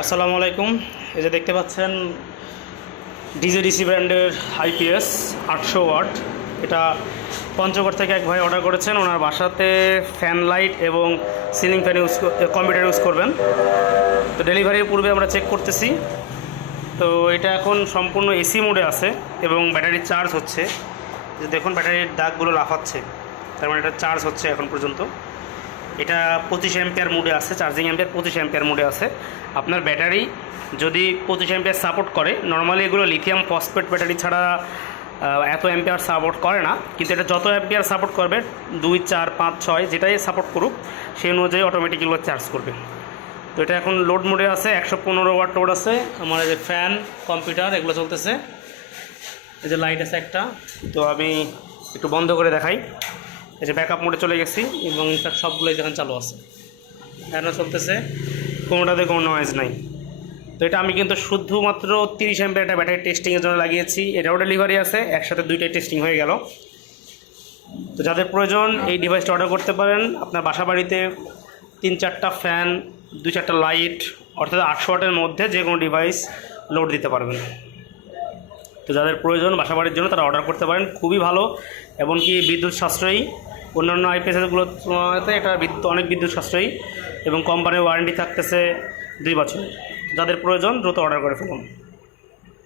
আসসালামু আলাইকুম। এই যে দেখতে পাচ্ছেন ডিজেডিসি ব্র্যান্ডের আইপিএস 800 ওয়াট। এটা পঞ্চগড় থেকে এক ভাই অর্ডার করেছেন। ওনার বাসাতে ফ্যান লাইট এবং সিলিং ফ্যান কম্পিউটার ইউজ করবেন। তো ডেলিভারির পূর্বে আমরা চেক করতেছি। তো এটা এখন সম্পূর্ণ এসি মোডে আছে এবং ব্যাটারি চার্জ হচ্ছে। যে দেখুন ব্যাটারির দাগগুলো লাফাচ্ছে, তার মানে এটা চার্জ হচ্ছে এখন পর্যন্ত। এটা 25 অ্যাম্পিয়ার মোডে আছে, চার্জিং অ্যাম্পিয়ার 25 অ্যাম্পিয়ার মোডে আছে। আপনার ব্যাটারি যদি 25 অ্যাম্পিয়ার সাপোর্ট করে, নর্মালি এগুলো লিথিয়াম ফসফেট ব্যাটারি ছাড়া এত অ্যাম্পিয়ার সাপোর্ট করে না, কিন্তু এটা যত অ্যাম্পিয়ার সাপোর্ট করবে 2, 4, 5, 6 যেটাই সাপোর্ট করুক সেই অনুযায়ী অটোমেটিক এগুলো চার্জ করবে। তো এটা এখন লোড মোডে আছে, 115 ওয়াট লোড আছে। আমার এই যে ফ্যান কম্পিউটার এগুলো চলতেছে, এই যে লাইট আছে একটা। তো আমি একটু বন্ধ করে দেখাই। এই যে ব্যাকআপ মোডে চলে গেছি এবং সবগুলোই যেখানে চালু আছে, ফ্যানও চলতেছে, কোনোটাতে কোনো নয়েজ নাই। তো এটা আমি কিন্তু শুধুমাত্র 30 অ্যাম্পিয়ার একটা ব্যাটারি টেস্টিংয়ের জন্য লাগিয়েছি। এটাও ডেলিভারি আছে, একসাথে দুইটাই টেস্টিং হয়ে গেল। তো যাদের প্রয়োজন এই ডিভাইসটা অর্ডার করতে পারেন। আপনার বাসা বাড়িতে 3-4টা ফ্যান, 2-4টা লাইট, অর্থাৎ 800 ওয়াটের মধ্যে যে কোনো ডিভাইস লোড দিতে পারবেন। তো যাদের প্রয়োজন বাসা বাড়ির জন্য তারা অর্ডার করতে পারেন। খুবই ভালো, এমনকি বিদ্যুৎ সাশ্রয়ী। অন্যান্য আইপিএসগুলোতে এটা অনেক বিদ্যুৎ সাশ্রয়ী এবং কোম্পানির ওয়ারেন্টি থাকতেছে 2 বছর। যাদের প্রয়োজন দ্রুত অর্ডার করে ফেলুন।